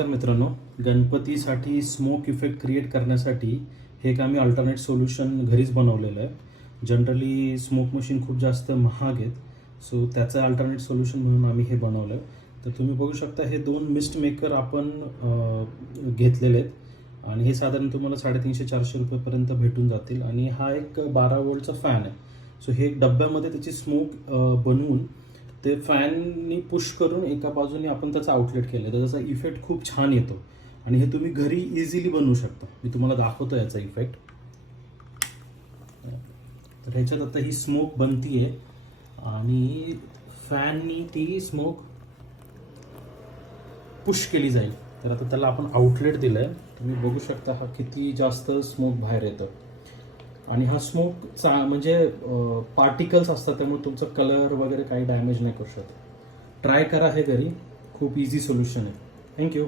तर मित्रांनो, गणपतीसाठी स्मोक इफेक्ट क्रिएट करण्यासाठी हे एक आम्ही अल्टरनेट सोल्युशन घरीच बनवलेलं आहे. जनरली स्मोक मशीन खूप जास्त महाग आहेत, सो त्याचं अल्टरनेट सोल्युशन म्हणून आम्ही हे बनवलं आहे. तर तुम्ही बघू शकता हे 2 मिस्ट मेकर आपण घेतलेले आहेत आणि हे साधारण तुम्हाला 350-400 रुपयेपर्यंत भेटून जातील. आणि हा एक 12 वोल्टचा फॅन आहे. सो हे एक डब्यामध्ये त्याची स्मोक बनवून ते फॅननी पुश करून एका बाजूने आपण त्याचा आउटलेट केलं, तर त्याचा इफेक्ट खूप छान येतो आणि हे तुम्ही घरी इझिली बनवू शकता. मी तुम्हाला दाखवतो याचा इफेक्ट. तर ह्याच्यात आता ही स्मोक बनतीये आणि फॅननी ती स्मोक पुश केली जाईल. तर आता त्याला आपण आउटलेट दिलंय. तुम्ही बघू शकता हा किती जास्त स्मोक बाहेर येतं आणि हा स्मोक म्हणजे पार्टिकल्स असतात, त्यामुळे तुमचा कलर वगैरे काही डॅमेज नाही करू शकत. ट्राय करा हे घरी, खूप इझी सोल्युशन आहे. थँक्यू.